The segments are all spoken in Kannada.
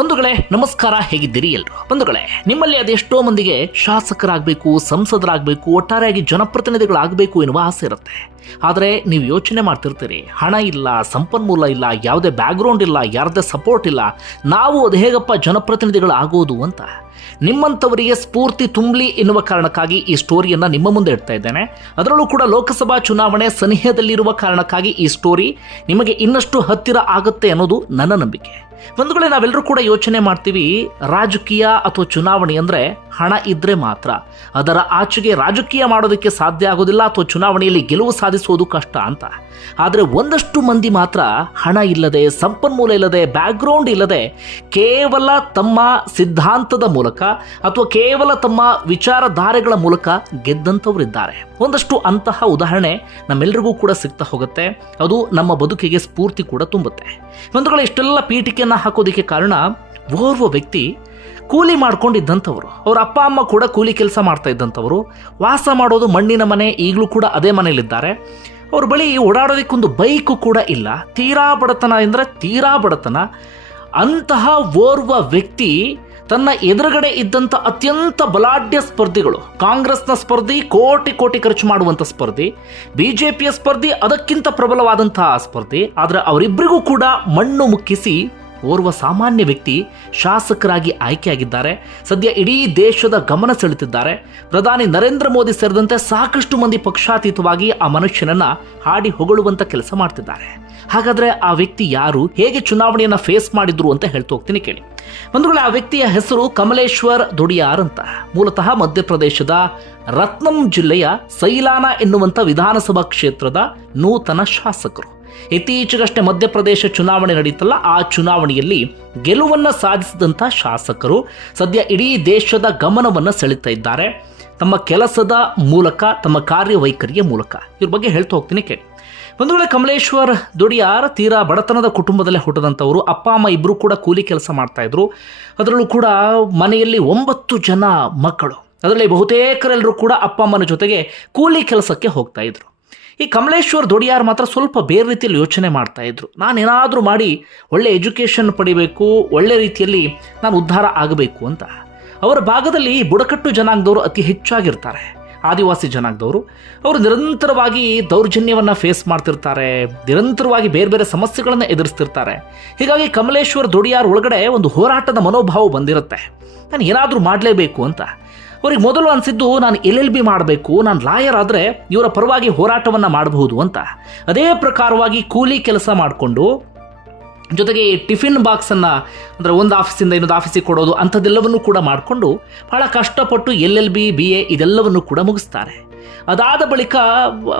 ಬಂಧುಗಳೇ, ನಮಸ್ಕಾರ, ಹೇಗಿದ್ದೀರಿ ಎಲ್ರು? ಬಂಧುಗಳೇ, ನಿಮ್ಮಲ್ಲಿ ಅದೆಷ್ಟೋ ಮಂದಿಗೆ ಶಾಸಕರಾಗಬೇಕು, ಸಂಸದರಾಗಬೇಕು, ಒಟ್ಟಾರೆಯಾಗಿ ಜನಪ್ರತಿನಿಧಿಗಳಾಗಬೇಕು ಎನ್ನುವ ಆಸೆ ಇರುತ್ತೆ. ಆದರೆ ನೀವು ಯೋಚನೆ ಮಾಡ್ತಿರ್ತೀರಿ, ಹಣ ಇಲ್ಲ, ಸಂಪನ್ಮೂಲ ಇಲ್ಲ, ಯಾವುದೇ ಬ್ಯಾಕ್ಗ್ರೌಂಡ್ ಇಲ್ಲ, ಯಾರದೇ ಸಪೋರ್ಟ್ ಇಲ್ಲ, ನಾವು ಅದು ಹೇಗಪ್ಪ ಜನಪ್ರತಿನಿಧಿಗಳಾಗೋದು ಅಂತ? ನಿಮ್ಮಂಥವರಿಗೆ ಸ್ಫೂರ್ತಿ ತುಂಬಲಿ ಎನ್ನುವ ಕಾರಣಕ್ಕಾಗಿ ಈ ಸ್ಟೋರಿಯನ್ನು ನಿಮ್ಮ ಮುಂದೆ ಇಡ್ತಾ ಇದ್ದೇನೆ. ಅದರಲ್ಲೂ ಕೂಡ ಲೋಕಸಭಾ ಚುನಾವಣೆ ಸನಿಹದಲ್ಲಿರುವ ಕಾರಣಕ್ಕಾಗಿ ಈ ಸ್ಟೋರಿ ನಿಮಗೆ ಇನ್ನಷ್ಟು ಹತ್ತಿರ ಆಗುತ್ತೆ ಅನ್ನೋದು ನನ್ನ ನಂಬಿಕೆ. ಒಂದು ವೇಳೆ ನಾವೆಲ್ಲರೂ ಕೂಡ ಯೋಚನೆ ಮಾಡ್ತೀವಿ, ರಾಜಕೀಯ ಅಥವಾ ಚುನಾವಣೆ ಅಂದರೆ ಹಣ ಇದ್ರೆ ಮಾತ್ರ. ಅದರ ಆಚೆಗೆ ರಾಜಕೀಯ ಮಾಡೋದಕ್ಕೆ ಸಾಧ್ಯ ಆಗೋದಿಲ್ಲ ಅಥವಾ ಚುನಾವಣೆಯಲ್ಲಿ ಗೆಲುವು ಸಾಧಿಸೋದು ಕಷ್ಟ ಅಂತ. ಆದರೆ ಒಂದಷ್ಟು ಮಂದಿ ಮಾತ್ರ ಹಣ ಇಲ್ಲದೆ, ಸಂಪನ್ಮೂಲ ಇಲ್ಲದೆ ಬ್ಯಾಕ್ಗ್ರೌಂಡ್ ಇಲ್ಲದೆ ಕೇವಲ ತಮ್ಮ ಸಿದ್ಧಾಂತದ ಮೂಲಕ ಅಥವಾ ಕೇವಲ ತಮ್ಮ ವಿಚಾರಧಾರೆಗಳ ಮೂಲಕ ಗೆದ್ದಂಥವರಿದ್ದಾರೆ. ಒಂದಷ್ಟು ಅಂತಹ ಉದಾಹರಣೆ ನಮ್ಮೆಲ್ಲರಿಗೂ ಕೂಡ ಸಿಗ್ತಾ ಹೋಗುತ್ತೆ. ಅದು ನಮ್ಮ ಬದುಕಿಗೆ ಸ್ಫೂರ್ತಿ ಕೂಡ ತುಂಬುತ್ತೆ. ಬಂಧುಗಳು, ಇಷ್ಟೆಲ್ಲ ಪೀಠಿಕೆಯನ್ನು ಹಾಕೋದಕ್ಕೆ ಕಾರಣ ಓರ್ವ ವ್ಯಕ್ತಿ ಕೂಲಿ ಮಾಡ್ಕೊಂಡಿದ್ದಂಥವ್ರು. ಅವ್ರ ಅಪ್ಪ, ಅಮ್ಮ ಕೂಡ ಕೂಲಿ ಕೆಲಸ ಮಾಡ್ತಾ ಇದ್ದಂಥವ್ರು. ವಾಸ ಮಾಡೋದು ಮಣ್ಣಿನ ಮನೆ, ಈಗಲೂ ಕೂಡ ಅದೇ ಮನೆಯಲ್ಲಿದ್ದಾರೆ. ಅವ್ರ ಬಳಿ ಓಡಾಡೋದಕ್ಕೊಂದು ಬೈಕು ಕೂಡ ಇಲ್ಲ. ತೀರಾ ಬಡತನ ಎಂದರೆ ತೀರಾ ಬಡತನ. ಅಂತಹ ಓರ್ವ ವ್ಯಕ್ತಿ ತನ್ನ ಎದುರುಗಡೆ ಇದ್ದಂಥ ಅತ್ಯಂತ ಬಲಾಢ್ಯ ಸ್ಪರ್ಧಿಗಳು, ಕಾಂಗ್ರೆಸ್ನ ಸ್ಪರ್ಧಿ, ಕೋಟಿ ಕೋಟಿ ಖರ್ಚು ಮಾಡುವಂಥ ಸ್ಪರ್ಧಿ, ಬಿಜೆಪಿಯ ಸ್ಪರ್ಧಿ, ಅದಕ್ಕಿಂತ ಪ್ರಬಲವಾದಂತಹ ಸ್ಪರ್ಧಿ, ಆದರೆ ಅವರಿಬ್ಬರಿಗೂ ಕೂಡ ಮಣ್ಣು ಮುಕ್ಕಿಸಿ ಓರ್ವ ಸಾಮಾನ್ಯ ವ್ಯಕ್ತಿ ಶಾಸಕರಾಗಿ ಆಯ್ಕೆಯಾಗಿದ್ದಾರೆ. ಸದ್ಯ ಇಡೀ ದೇಶದ ಗಮನ ಸೆಳೆತಿದ್ದಾರೆ. ಪ್ರಧಾನಿ ನರೇಂದ್ರ ಮೋದಿ ಸೇರಿದಂತೆ ಸಾಕಷ್ಟು ಮಂದಿ ಪಕ್ಷಾತೀತವಾಗಿ ಆ ಮನುಷ್ಯನನ್ನ ಹಾಡಿ ಹೊಗಳುವಂತ ಕೆಲಸ ಮಾಡ್ತಿದ್ದಾರೆ. ಹಾಗಾದ್ರೆ ಆ ವ್ಯಕ್ತಿ ಯಾರು? ಹೇಗೆ ಚುನಾವಣೆಯನ್ನ ಫೇಸ್ ಮಾಡಿದ್ರು ಅಂತ ಹೇಳ್ತಾ ಹೋಗ್ತೀನಿ ಕೇಳಿ. ಬಂಧುಗಳು, ಆ ವ್ಯಕ್ತಿಯ ಹೆಸರು ಕಮಲೇಶ್ವರ್ ದೊಡಿಯಾರ್ ಅಂತ. ಮೂಲತಃ ಮಧ್ಯಪ್ರದೇಶದ ರತ್ನಂ ಜಿಲ್ಲೆಯ ಸೈಲಾನ ಎನ್ನುವಂಥ ವಿಧಾನಸಭಾ ಕ್ಷೇತ್ರದ ನೂತನ ಶಾಸಕರು. ಇತ್ತೀಚೆಗಷ್ಟೇ ಮಧ್ಯಪ್ರದೇಶ ಚುನಾವಣೆ ನಡೀತಲ್ಲ, ಆ ಚುನಾವಣೆಯಲ್ಲಿ ಗೆಲುವನ್ನ ಸಾಧಿಸಿದಂಥ ಶಾಸಕರು ಸದ್ಯ ಇಡೀ ದೇಶದ ಗಮನವನ್ನು ಸೆಳೀತಾ ಇದ್ದಾರೆ. ತಮ್ಮ ಕೆಲಸದ ಮೂಲಕ, ತಮ್ಮ ಕಾರ್ಯವೈಖರಿಯ ಮೂಲಕ. ಇವ್ರ ಬಗ್ಗೆ ಹೇಳ್ತಾ ಹೋಗ್ತೀನಿ ಕೇಳಿ. ಒಂದು ವೇಳೆ ಕಮಲೇಶ್ವರ್ ದೊಡಿಯಾರ್ ತೀರಾ ಬಡತನದ ಕುಟುಂಬದಲ್ಲೇ ಹುಟ್ಟದಂಥವರು. ಅಪ್ಪ, ಅಮ್ಮ ಇಬ್ಬರು ಕೂಡ ಕೂಲಿ ಕೆಲಸ ಮಾಡ್ತಾಯಿದ್ರು ಅದರಲ್ಲೂ ಕೂಡ ಮನೆಯಲ್ಲಿ ಒಂಬತ್ತು ಜನ ಮಕ್ಕಳು. ಅದರಲ್ಲಿ ಬಹುತೇಕರೆಲ್ಲರೂ ಕೂಡ ಅಪ್ಪ, ಅಮ್ಮನ ಜೊತೆಗೆ ಕೂಲಿ ಕೆಲಸಕ್ಕೆ ಹೋಗ್ತಾ ಇದ್ರು. ಈ ಕಮಲೇಶ್ವರ್ ದೊಡಿಯಾರ್ ಮಾತ್ರ ಸ್ವಲ್ಪ ಬೇರೆ ರೀತಿಯಲ್ಲಿ ಯೋಚನೆ ಮಾಡ್ತಾಯಿದ್ರು ನಾನೇನಾದರೂ ಮಾಡಿ ಒಳ್ಳೆ ಎಜುಕೇಷನ್ ಪಡಿಬೇಕು, ಒಳ್ಳೆ ರೀತಿಯಲ್ಲಿ ನಾನು ಉದ್ಧಾರ ಆಗಬೇಕು ಅಂತ. ಅವರ ಭಾಗದಲ್ಲಿ ಬುಡಕಟ್ಟು ಜನಾಂಗದವರು ಅತಿ ಹೆಚ್ಚಾಗಿರ್ತಾರೆ. ಆದಿವಾಸಿ ಜನಾಂಗದವರು. ಅವರು ನಿರಂತರವಾಗಿ ದೌರ್ಜನ್ಯವನ್ನು ಫೇಸ್ ಮಾಡ್ತಿರ್ತಾರೆ. ನಿರಂತರವಾಗಿ ಬೇರೆ ಬೇರೆ ಸಮಸ್ಯೆಗಳನ್ನು ಎದುರಿಸ್ತಿರ್ತಾರೆ. ಹೀಗಾಗಿ ಕಮಲೇಶ್ವರ್ ದೊಡಿಯಾರ್ ಒಳಗಡೆ ಒಂದು ಹೋರಾಟದ ಮನೋಭಾವ ಬಂದಿರುತ್ತೆ. ನಾನು ಏನಾದರೂ ಮಾಡಲೇಬೇಕು ಅಂತ. ಅವ್ರಿಗೆ ಮೊದಲು ಅನಿಸಿದ್ದು, ನಾನು ಎಲ್ ಎಲ್ ಬಿ ಮಾಡಬೇಕು, ನಾನು ಲಾಯರ್ ಆದರೆ ಇವರ ಪರವಾಗಿ ಹೋರಾಟವನ್ನು ಮಾಡಬಹುದು ಅಂತ. ಅದೇ ಪ್ರಕಾರವಾಗಿ ಕೂಲಿ ಕೆಲಸ ಮಾಡಿಕೊಂಡು, ಜೊತೆಗೆ ಟಿಫಿನ್ ಬಾಕ್ಸನ್ನು ಅಂದರೆ ಒಂದು ಆಫೀಸಿಂದ ಇನ್ನೊಂದು ಆಫೀಸಿಗೆ ಕೊಡೋದು ಅಂಥದ್ದೆಲ್ಲವನ್ನು ಕೂಡ ಮಾಡಿಕೊಂಡು ಭಾಳ ಕಷ್ಟಪಟ್ಟು L L B B A ಇದೆಲ್ಲವನ್ನು ಕೂಡ ಮುಗಿಸ್ತಾರೆ. ಅದಾದ ಬಳಿಕ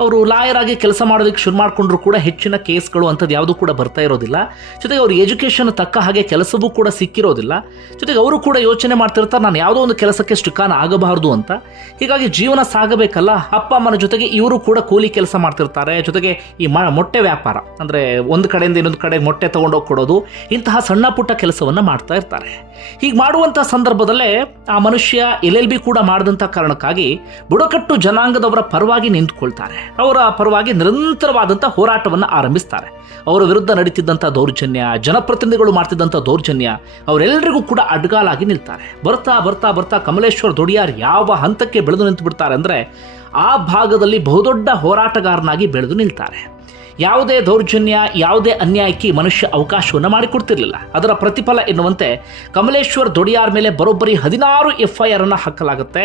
ಅವರು ಲಾಯರ್ ಆಗಿ ಕೆಲಸ ಮಾಡೋದಕ್ಕೆ ಶುರು ಮಾಡಿಕೊಂಡ್ರು ಕೂಡ ಹೆಚ್ಚಿನ ಕೇಸ್ಗಳು ಅಂಥದ್ದು ಯಾವುದೂ ಕೂಡ ಬರ್ತಾ ಇರೋದಿಲ್ಲ. ಜೊತೆಗೆ ಅವ್ರ ಎಜುಕೇಷನ್ ತಕ್ಕ ಹಾಗೆ ಕೆಲಸವೂ ಕೂಡ ಸಿಕ್ಕಿರೋದಿಲ್ಲ. ಜೊತೆಗೆ ಅವರು ಕೂಡ ಯೋಚನೆ ಮಾಡ್ತಿರ್ತಾರೆ, ನಾನು ಯಾವುದೋ ಒಂದು ಕೆಲಸಕ್ಕೆ ಸ್ಟಿಕಾನ ಆಗಬಾರ್ದು ಅಂತ. ಹೀಗಾಗಿ ಜೀವನ ಸಾಗಬೇಕಲ್ಲ, ಅಪ್ಪ, ಅಮ್ಮನ ಜೊತೆಗೆ ಇವರು ಕೂಡ ಕೂಲಿ ಕೆಲಸ ಮಾಡ್ತಿರ್ತಾರೆ. ಜೊತೆಗೆ ಈ ಮೊಟ್ಟೆ ವ್ಯಾಪಾರ, ಅಂದರೆ ಒಂದು ಕಡೆಯಿಂದ ಇನ್ನೊಂದು ಕಡೆ ಮೊಟ್ಟೆ ತೊಗೊಂಡೋಗಿ ಕೊಡೋದು, ಇಂತಹ ಸಣ್ಣ ಪುಟ್ಟ ಕೆಲಸವನ್ನು ಮಾಡ್ತಾ ಇರ್ತಾರೆ. ಹೀಗೆ ಮಾಡುವಂಥ ಸಂದರ್ಭದಲ್ಲೇ ಆ ಮನುಷ್ಯ ಎಲ್ ಎಲ್ ಬಿ ಕೂಡ ಮಾಡಿದಂಥ ಕಾರಣಕ್ಕಾಗಿ ಬುಡಕಟ್ಟು ಜನಾಂಗದವರ ಪರವಾಗಿ ನಿಂತುಕೊಳ್ತಾರೆ. ಅವರ ಪರವಾಗಿ ನಿರಂತರವಾದಂಥ ಹೋರಾಟವನ್ನು ಆರಂಭಿಸ್ತಾರೆ. ಅವರ ವಿರುದ್ಧ ನಡೀತಿದ್ದಂಥ ದೌರ್ಜನ್ಯ, ಜನಪ್ರತಿನಿಧಿಗಳು ಮಾಡ್ತಿದ್ದಂಥ ದೌರ್ಜನ್ಯ ಅವರೆಲ್ಲರಿಗೂ ಕೂಡ ಅಡ್ಗಾಲಾಗಿ ನಿಲ್ತಾರೆ. ಬರ್ತಾ ಬರ್ತಾ ಬರ್ತಾ ಕಮಲೇಶ್ವರ್ ದೊಡಿಯಾರ್ ಯಾವ ಹಂತಕ್ಕೆ ಬೆಳೆದು ನಿಂತು ಬಿಡ್ತಾರೆ ಅಂದರೆ ಆ ಭಾಗದಲ್ಲಿ ಬಹುದೊಡ್ಡ ಹೋರಾಟಗಾರನಾಗಿ ಬೆಳೆದು ನಿಲ್ತಾರೆ. ಯಾವುದೇ ದೌರ್ಜನ್ಯ, ಯಾವುದೇ ಅನ್ಯಾಯಕ್ಕೆ ಮನುಷ್ಯ ಅವಕಾಶವನ್ನು ಮಾಡಿಕೊಡ್ತಿರಲಿಲ್ಲ. ಅದರ ಪ್ರತಿಫಲ ಎನ್ನುವಂತೆ ಕಮಲೇಶ್ವರ್ ದೊಡಿಯಾರ್ ಮೇಲೆ ಬರೋಬ್ಬರಿ ಹದಿನಾರು ಎಫ್ ಐ ಆರ್ ಅನ್ನು ಹಾಕಲಾಗುತ್ತೆ.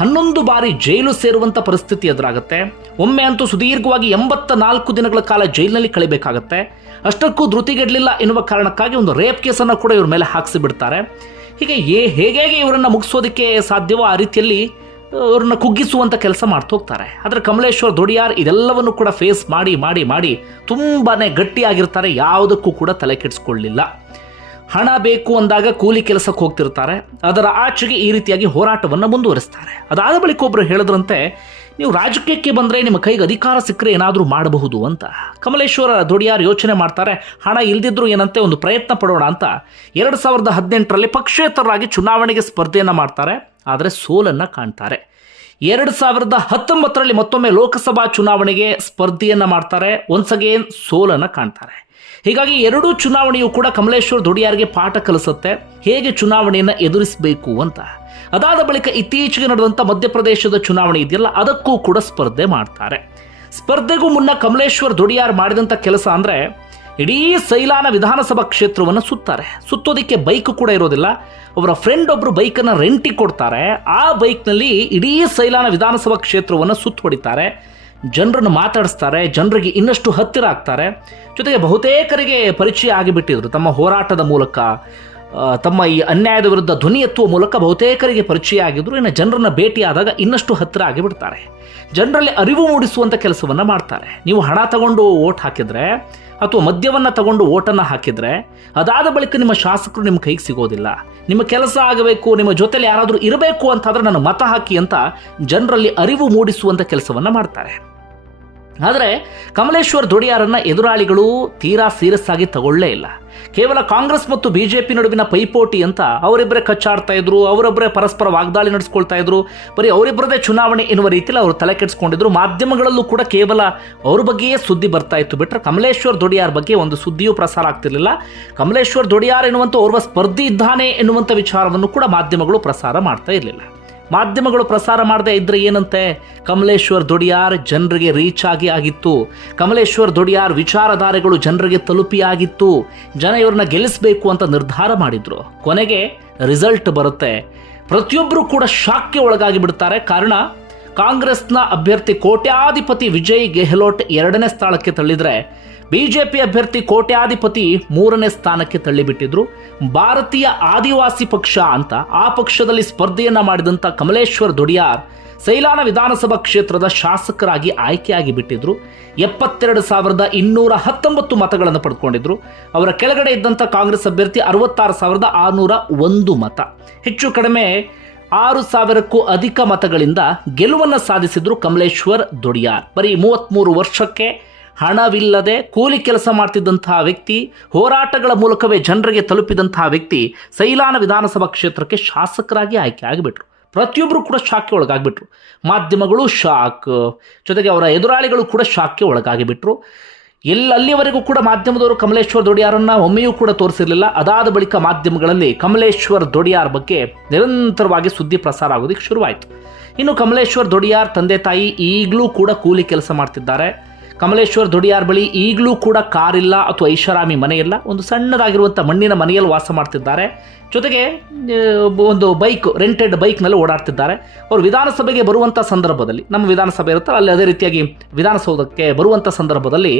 ಹನ್ನೊಂದು ಬಾರಿ ಜೈಲು ಸೇರುವಂಥ ಪರಿಸ್ಥಿತಿ ಎದುರಾಗುತ್ತೆ. ಒಮ್ಮೆ ಅಂತೂ ಸುದೀರ್ಘವಾಗಿ ಎಂಬತ್ತ ನಾಲ್ಕು ದಿನಗಳ ಕಾಲ ಜೈಲಿನಲ್ಲಿ ಕಳಿಬೇಕಾಗತ್ತೆ. ಅಷ್ಟಕ್ಕೂ ಧೃತಿಗೆಡಲಿಲ್ಲ ಎನ್ನುವ ಕಾರಣಕ್ಕಾಗಿ ಒಂದು ರೇಪ್ ಕೇಸನ್ನು ಕೂಡ ಇವ್ರ ಮೇಲೆ ಹಾಕಿಸಿ ಬಿಡ್ತಾರೆ ಹೀಗೆ ಏ ಹೇಗೆ ಇವರನ್ನು ಮುಗಿಸೋದಕ್ಕೆ ಸಾಧ್ಯವೋ ಆ ರೀತಿಯಲ್ಲಿ ಅವ್ರನ್ನ ಕುಗ್ಗಿಸುವಂಥ ಕೆಲಸ ಹೋಗ್ತಾರೆ. ಆದರೆ ಕಮಲೇಶ್ವರ್, ದೊಡಿಯಾರ್ ಇದೆಲ್ಲವನ್ನು ಕೂಡ ಫೇಸ್ ಮಾಡಿ ಮಾಡಿ ಮಾಡಿ ತುಂಬಾ ಗಟ್ಟಿಯಾಗಿರ್ತಾರೆ. ಯಾವುದಕ್ಕೂ ಕೂಡ ತಲೆ ಕೆಡಿಸ್ಕೊಳ್ಳಿಲ್ಲ. ಹಣ ಬೇಕು ಅಂದಾಗ ಕೂಲಿ ಕೆಲಸಕ್ಕೆ ಹೋಗ್ತಿರ್ತಾರೆ. ಅದರ ಆಚೆಗೆ ಈ ರೀತಿಯಾಗಿ ಹೋರಾಟವನ್ನು ಮುಂದುವರಿಸ್ತಾರೆ. ಅದಾದ ಬಳಿಕ ಒಬ್ಬರು ಹೇಳಿದ್ರಂತೆ ನೀವು ರಾಜಕೀಯಕ್ಕೆ ಬಂದರೆ ನಿಮ್ಮ ಕೈಗೆ ಅಧಿಕಾರ ಸಿಕ್ಕರೆ ಏನಾದರೂ ಮಾಡಬಹುದು ಅಂತ. ಕಮಲೇಶ್ವರ ದೊಡಿಯಾರ್ ಯೋಚನೆ ಮಾಡ್ತಾರೆ, ಹಣ ಇಲ್ಲದಿದ್ದರೂ ಏನಂತೆ ಒಂದು ಪ್ರಯತ್ನ ಪಡೋಣ ಅಂತ. ಎರಡು ಸಾವಿರದ ಹದಿನೆಂಟರಲ್ಲಿ ಪಕ್ಷೇತರರಾಗಿ ಚುನಾವಣೆಗೆ ಸ್ಪರ್ಧೆಯನ್ನು ಮಾಡ್ತಾರೆ, ಆದರೆ ಸೋಲನ್ನು ಕಾಣ್ತಾರೆ. ಎರಡು ಸಾವಿರದ ಹತ್ತೊಂಬತ್ತರಲ್ಲಿ ಮತ್ತೊಮ್ಮೆ ಲೋಕಸಭಾ ಚುನಾವಣೆಗೆ ಸ್ಪರ್ಧೆಯನ್ನು ಮಾಡ್ತಾರೆ ಒನ್ಸ್ ಅಗೇನ್ ಸೋಲನ್ನು ಕಾಣ್ತಾರೆ. ಹೀಗಾಗಿ ಎರಡೂ ಚುನಾವಣೆಯು ಕೂಡ ಕಮಲೇಶ್ವರ್ ದೊಡಿಯಾರ್ಗೆ ಪಾಠ ಕಲಿಸುತ್ತೆ, ಹೇಗೆ ಚುನಾವಣೆಯನ್ನು ಎದುರಿಸಬೇಕು ಅಂತ. ಅದಾದ ಬಳಿಕ ಇತ್ತೀಚೆಗೆ ನಡೆದಂಥ ಮಧ್ಯಪ್ರದೇಶದ ಚುನಾವಣೆ ಇದೆಯಲ್ಲ, ಅದಕ್ಕೂ ಕೂಡ ಸ್ಪರ್ಧೆ ಮಾಡ್ತಾರೆ. ಸ್ಪರ್ಧೆಗೂ ಮುನ್ನ ಕಮಲೇಶ್ವರ್ ದೊಡಿಯಾರ್ ಮಾಡಿದಂಥ ಕೆಲಸ ಅಂದರೆ ಇಡೀ ಸೈಲಾನ ವಿಧಾನಸಭಾ ಕ್ಷೇತ್ರವನ್ನು ಸುತ್ತಾರೆ. ಸುತ್ತೋದಕ್ಕೆ ಬೈಕ್ ಕೂಡ ಇರೋದಿಲ್ಲ. ಅವರ ಫ್ರೆಂಡ್ ಒಬ್ಬರು ಬೈಕನ್ನು ರೆಂಟಿಗೆ ಕೊಡ್ತಾರೆ. ಆ ಬೈಕ್ನಲ್ಲಿ ಇಡೀ ಸೈಲಾನ ವಿಧಾನಸಭಾ ಕ್ಷೇತ್ರವನ್ನು ಸುತ್ತ ಹೊಡಿತಾರೆ. ಜನರನ್ನು ಮಾತಾಡಿಸ್ತಾರೆ, ಜನರಿಗೆ ಇನ್ನಷ್ಟು ಹತ್ತಿರ ಆಗ್ತಾರೆ. ಜೊತೆಗೆ ಬಹುತೇಕರಿಗೆ ಪರಿಚಯ ಆಗಿಬಿಟ್ಟಿದ್ರು ತಮ್ಮ ಹೋರಾಟದ ಮೂಲಕ. ತಮ್ಮ ಈ ಅನ್ಯಾಯದ ವಿರುದ್ಧ ಧ್ವನಿ ಎತ್ತುವ ಮೂಲಕ ಬಹುತೇಕರಿಗೆ ಪರಿಚಯ ಆಗಿದ್ರು ಇನ್ನು ಜನರನ್ನ ಭೇಟಿಯಾದಾಗ ಇನ್ನಷ್ಟು ಹತ್ತಿರ ಆಗಿಬಿಡ್ತಾರೆ. ಜನರಲ್ಲಿ ಅರಿವು ಮೂಡಿಸುವಂಥ ಕೆಲಸವನ್ನು ಮಾಡ್ತಾರೆ. ನೀವು ಹಣ ತಗೊಂಡು ಓಟ್ ಹಾಕಿದರೆ ಅಥವಾ ಮದ್ಯವನ್ನು ತಗೊಂಡು ಓಟನ್ನು ಹಾಕಿದರೆ ಅದಾದ ಬಳಿಕ ನಿಮ್ಮ ಶಾಸಕರು ನಿಮ್ಮ ಕೈಗೆ ಸಿಗೋದಿಲ್ಲ. ನಿಮ್ಮ ಕೆಲಸ ಆಗಬೇಕು, ನಿಮ್ಮ ಜೊತೆಯಲ್ಲಿ ಯಾರಾದರೂ ಇರಬೇಕು ಅಂತಾದರೆ ನಾನು ಮತ ಹಾಕಿ ಅಂತ ಜನರಲ್ಲಿ ಅರಿವು ಮೂಡಿಸುವಂಥ ಕೆಲಸವನ್ನು ಮಾಡ್ತಾರೆ. ಆದರೆ ಕಮಲೇಶ್ವರ್ ದೊಡಿಯಾರನ್ನ ಎದುರಾಳಿಗಳು ತೀರಾ ಸೀರಿಯಸ್ ಆಗಿ ತಗೊಳ್ಳೇ ಇಲ್ಲ. ಕೇವಲ ಕಾಂಗ್ರೆಸ್ ಮತ್ತು ಬಿಜೆಪಿ ನಡುವಿನ ಪೈಪೋಟಿ ಅಂತ ಅವರಿಬ್ಬರೇ ಕಚ್ಚಾಡ್ತಾ ಇದ್ರು, ಅವರೊಬ್ಬರೇ ಪರಸ್ಪರ ವಾಗ್ದಾಳಿ ನಡೆಸ್ಕೊಳ್ತಾ ಇದ್ರು, ಬರೀ ಅವರಿಬ್ಬರದೇ ಚುನಾವಣೆ ಎನ್ನುವ ರೀತಿಯಲ್ಲಿ ಅವರು ತಲೆ ಕೆಡಿಸ್ಕೊಂಡಿದ್ರು. ಮಾಧ್ಯಮಗಳಲ್ಲೂ ಕೂಡ ಕೇವಲ ಅವ್ರ ಬಗ್ಗೆಯೇ ಸುದ್ದಿ ಬರ್ತಾ ಇತ್ತು. ಬಿಟ್ಟರೆ ಕಮಲೇಶ್ವರ್ ದೊಡಿಯಾರ್ ಬಗ್ಗೆ ಒಂದು ಸುದ್ದಿಯೂ ಪ್ರಸಾರ ಆಗ್ತಿರಲಿಲ್ಲ. ಕಮಲೇಶ್ವರ್ ದೊಡಿಯಾರ್ ಎನ್ನುವಂಥ ಓರ್ವ ಸ್ಪರ್ಧಿ ಇದ್ದಾನೆ ಎನ್ನುವಂಥ ವಿಚಾರವನ್ನು ಕೂಡ ಮಾಧ್ಯಮಗಳು ಪ್ರಸಾರ ಮಾಡ್ತಾ ಇರಲಿಲ್ಲ. ಮಾಧ್ಯಮಗಳು ಪ್ರಸಾರ ಮಾಡದೇ ಇದ್ರೆ ಏನಂತೆ? ಕಮಲೇಶ್ವರ್ ದೊಡಿಯಾರ್ ಜನರಿಗೆ ರೀಚ್ ಆಗಿ ಆಗಿತ್ತು. ಕಮಲೇಶ್ವರ್ ದೊಡಿಯಾರ್ ವಿಚಾರಧಾರೆಗಳು ಜನರಿಗೆ ತಲುಪಿ ಆಗಿತ್ತು. ಜನ ಇವ್ರನ್ನ ಗೆಲ್ಲಿಸಬೇಕು ಅಂತ ನಿರ್ಧಾರ ಮಾಡಿದ್ರು. ಕೊನೆಗೆ ರಿಸಲ್ಟ್ ಬರುತ್ತೆ. ಪ್ರತಿಯೊಬ್ಬರು ಕೂಡ ಶಾಕ್ಗೆ ಒಳಗಾಗಿ ಬಿಡ್ತಾರೆ ಕಾರಣ ಕಾಂಗ್ರೆಸ್ನ ಅಭ್ಯರ್ಥಿ ಕೋಟ್ಯಾಧಿಪತಿ ವಿಜಯ್ ಗೆಹ್ಲೋಟ್ ಎರಡನೇ ಸ್ಥಾನಕ್ಕೆ ತಳ್ಳಿದ್ರೆ ಬಿಜೆಪಿ ಅಭ್ಯರ್ಥಿ ಕೋಟ್ಯಾಧಿಪತಿ ಮೂರನೇ ಸ್ಥಾನಕ್ಕೆ ತಳ್ಳಿಬಿಟ್ಟಿದ್ರು. ಭಾರತೀಯ ಆದಿವಾಸಿ ಪಕ್ಷ ಅಂತ ಆ ಪಕ್ಷದಲ್ಲಿ ಸ್ಪರ್ಧೆಯನ್ನ ಮಾಡಿದಂಥ ಕಮಲೇಶ್ವರ್ ದೊಡಿಯಾರ್ ಸೈಲಾನ ವಿಧಾನಸಭಾ ಕ್ಷೇತ್ರದ ಶಾಸಕರಾಗಿ ಆಯ್ಕೆಯಾಗಿ ಬಿಟ್ಟಿದ್ರು ಎಪ್ಪತ್ತೆರಡು ಸಾವಿರದ ಇನ್ನೂರ ಹತ್ತೊಂಬತ್ತು ಮತಗಳನ್ನು ಪಡ್ಕೊಂಡಿದ್ರು. ಅವರ ಕೆಳಗಡೆ ಇದ್ದಂಥ ಕಾಂಗ್ರೆಸ್ ಅಭ್ಯರ್ಥಿ ಅರವತ್ತಾರು ಸಾವಿರದ ಆರುನೂರ ಒಂದು ಮತ. ಹೆಚ್ಚು ಕಡಿಮೆ ಆರು ಸಾವಿರಕ್ಕೂ ಅಧಿಕ ಮತಗಳಿಂದ ಗೆಲುವನ್ನು ಸಾಧಿಸಿದ್ರು ಕಮಲೇಶ್ವರ್ ದೊಡಿಯಾರ್. ಬರೀ ಮೂವತ್ತ್ಮೂರು ವರ್ಷಕ್ಕೆ ಹಣವಿಲ್ಲದೆ ಕೂಲಿ ಕೆಲಸ ಮಾಡ್ತಿದ್ದಂತಹ ವ್ಯಕ್ತಿ, ಹೋರಾಟಗಳ ಮೂಲಕವೇ ಜನರಿಗೆ ತಲುಪಿದಂತಹ ವ್ಯಕ್ತಿ ಸೈಲಾನ ವಿಧಾನಸಭಾ ಕ್ಷೇತ್ರಕ್ಕೆ ಶಾಸಕರಾಗಿ ಆಯ್ಕೆ ಆಗಿಬಿಟ್ರು. ಪ್ರತಿಯೊಬ್ಬರು ಕೂಡ ಶಾಕ್ಗೆ ಒಳಗಾಗಿಬಿಟ್ರು. ಮಾಧ್ಯಮಗಳು ಶಾಕ್. ಜೊತೆಗೆ ಅವರ ಎದುರಾಳಿಗಳು ಕೂಡ ಶಾಕ್ಗೆ ಒಳಗಾಗಿಬಿಟ್ರು. ಎಲ್ಲ ಅಲ್ಲಿವರೆಗೂ ಕೂಡ ಮಾಧ್ಯಮದವರು ಕಮಲೇಶ್ವರ್ ದೊಡಿಯಾರನ್ನ ಒಮ್ಮೆಯೂ ಕೂಡ ತೋರಿಸಿರಲಿಲ್ಲ. ಅದಾದ ಬಳಿಕ ಮಾಧ್ಯಮಗಳಲ್ಲಿ ಕಮಲೇಶ್ವರ್ ದೊಡಿಯಾರ್ ಬಗ್ಗೆ ನಿರಂತರವಾಗಿ ಸುದ್ದಿ ಪ್ರಸಾರ ಆಗೋದಕ್ಕೆ ಶುರುವಾಯಿತು. ಇನ್ನು ಕಮಲೇಶ್ವರ್ ದೊಡಿಯಾರ್ ತಂದೆ ತಾಯಿ ಈಗಲೂ ಕೂಡ ಕೂಲಿ ಕೆಲಸ ಮಾಡ್ತಿದ್ದಾರೆ. ಕಮಲೇಶ್ವರ್ ದೊಡಿಯಾರ್ ಬಳಿ ಈಗಲೂ ಕೂಡ ಕಾರಿಲ್ಲ ಅಥವಾ ಐಷಾರಾಮಿ ಮನೆಯಿಲ್ಲ ಒಂದು ಸಣ್ಣದಾಗಿರುವಂಥ ಮಣ್ಣಿನ ಮನೆಯಲ್ಲಿ ವಾಸ ಮಾಡ್ತಿದ್ದಾರೆ. ಜೊತೆಗೆ ಒಂದು ಬೈಕ್ ರೆಂಟೆಡ್ ಬೈಕ್ನಲ್ಲಿ ಓಡಾಡ್ತಿದ್ದಾರೆ. ಅವರು ವಿಧಾನಸಭೆಗೆ ಬರುವಂಥ ಸಂದರ್ಭದಲ್ಲಿ, ನಮ್ಮ ವಿಧಾನಸಭೆ ಇರುತ್ತೆ ಅಲ್ಲಿ ಅದೇ ರೀತಿಯಾಗಿ ವಿಧಾನಸೌಧಕ್ಕೆ ಬರುವಂಥ ಸಂದರ್ಭದಲ್ಲಿ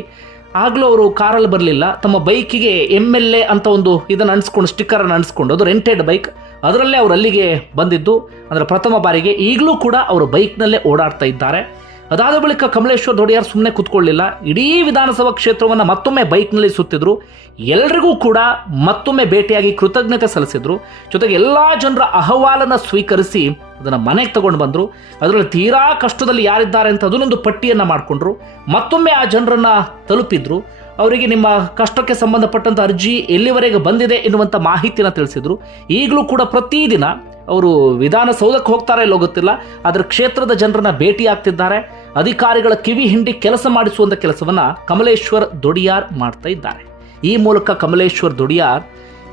ಆಗಲೂ ಅವರು ಕಾರಲ್ಲಿ ಬರಲಿಲ್ಲ. ತಮ್ಮ ಬೈಕಿಗೆ ಎಂ ಎಲ್ ಎ ಅಂತ ಒಂದು ಇದನ್ನು ಅಣಿಸ್ಕೊಂಡು ಸ್ಟಿಕ್ಕರನ್ನು ಅಣಿಸ್ಕೊಂಡು ಅದು ರೆಂಟೆಡ್ ಬೈಕ್, ಅದರಲ್ಲೇ ಅವರು ಅಲ್ಲಿಗೆ ಬಂದಿದ್ದು. ಅಂದರೆ ಪ್ರಥಮ ಬಾರಿಗೆ ಈಗಲೂ ಕೂಡ ಅವರು ಬೈಕ್ನಲ್ಲೇ ಓಡಾಡ್ತಾ ಇದ್ದಾರೆ. ಅದಾದ ಬಳಿಕ ಕಮಲೇಶ್ವರ್ ದೊಡೆಯರ್ ಸುಮ್ಮನೆ ಕೂತ್ಕೊಳ್ಳಿಲ್ಲ. ಇಡೀ ವಿಧಾನಸಭಾ ಕ್ಷೇತ್ರವನ್ನು ಮತ್ತೊಮ್ಮೆ ಬೈಕ್ನಲ್ಲಿ ಸುತ್ತಿದ್ರು. ಎಲ್ರಿಗೂ ಕೂಡ ಮತ್ತೊಮ್ಮೆ ಭೇಟಿಯಾಗಿ ಕೃತಜ್ಞತೆ ಸಲ್ಲಿಸಿದ್ರು. ಜೊತೆಗೆ ಎಲ್ಲ ಜನರ ಅಹವಾಲನ್ನು ಸ್ವೀಕರಿಸಿ ಅದನ್ನು ಮನೆಗೆ ತಗೊಂಡು ಬಂದರು. ಅದರಲ್ಲಿ ತೀರಾ ಕಷ್ಟದಲ್ಲಿ ಯಾರಿದ್ದಾರೆ ಅಂತ ಅದನ್ನೊಂದು ಪಟ್ಟಿಯನ್ನು ಮಾಡಿಕೊಂಡ್ರು. ಮತ್ತೊಮ್ಮೆ ಆ ಜನರನ್ನು ತಲುಪಿದ್ರು. ಅವರಿಗೆ ನಿಮ್ಮ ಕಷ್ಟಕ್ಕೆ ಸಂಬಂಧಪಟ್ಟಂಥ ಅರ್ಜಿ ಎಲ್ಲಿವರೆಗೆ ಬಂದಿದೆ ಎನ್ನುವಂಥ ಮಾಹಿತಿನ ತಿಳಿಸಿದ್ರು. ಈಗಲೂ ಕೂಡ ಪ್ರತಿದಿನ ಅವರು ವಿಧಾನಸೌಧಕ್ಕೆ ಹೋಗ್ತಾರೆ ಇಲ್ಲೋ ಗೊತ್ತಿಲ್ಲ. ಆದರೆ ಕ್ಷೇತ್ರದ ಜನರನ್ನ ಭೇಟಿ ಆಗ್ತಿದ್ದಾರೆ ಅಧಿಕಾರಿಗಳ ಕಿವಿ ಹಿಂಡಿ ಕೆಲಸ ಮಾಡಿಸುವಂಥ ಕೆಲಸವನ್ನ ಕಮಲೇಶ್ವರ್ ದೊಡಿಯಾರ್ ಮಾಡ್ತಾ ಇದ್ದಾರೆ. ಈ ಮೂಲಕ ಕಮಲೇಶ್ವರ್ ದೊಡಿಯಾರ್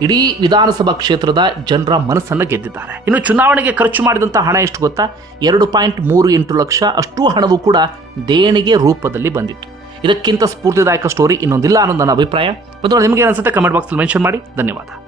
ಇಡೀ ವಿಧಾನಸಭಾ ಕ್ಷೇತ್ರದ ಜನರ ಮನಸ್ಸನ್ನು ಗೆದ್ದಿದ್ದಾರೆ. ಇನ್ನು ಚುನಾವಣೆಗೆ ಖರ್ಚು ಮಾಡಿದಂಥ ಹಣ ಎಷ್ಟು ಗೊತ್ತಾ? ಎರಡು ಪಾಯಿಂಟ್ ಮೂರು ಎಂಟು ಲಕ್ಷ ಅಷ್ಟು ಹಣವೂ ಕೂಡ ದೇಣಿಗೆ ರೂಪದಲ್ಲಿ ಬಂದಿತ್ತು. ಇದಕ್ಕಿಂತ ಸ್ಫೂರ್ತಿದಾಯಕ ಸ್ಟೋರಿ ಇನ್ನೊಂದಿಲ್ಲ ಅನ್ನೋ ನನ್ನ ಅಭಿಪ್ರಾಯ. ಮತ್ತು ನಿಮಗೆ ಅನಿಸುತ್ತೆ? ಕಮೆಂಟ್ ಬಾಕ್ಸಲ್ಲಿ ಮೆನ್ಷನ್ ಮಾಡಿ. ಧನ್ಯವಾದ.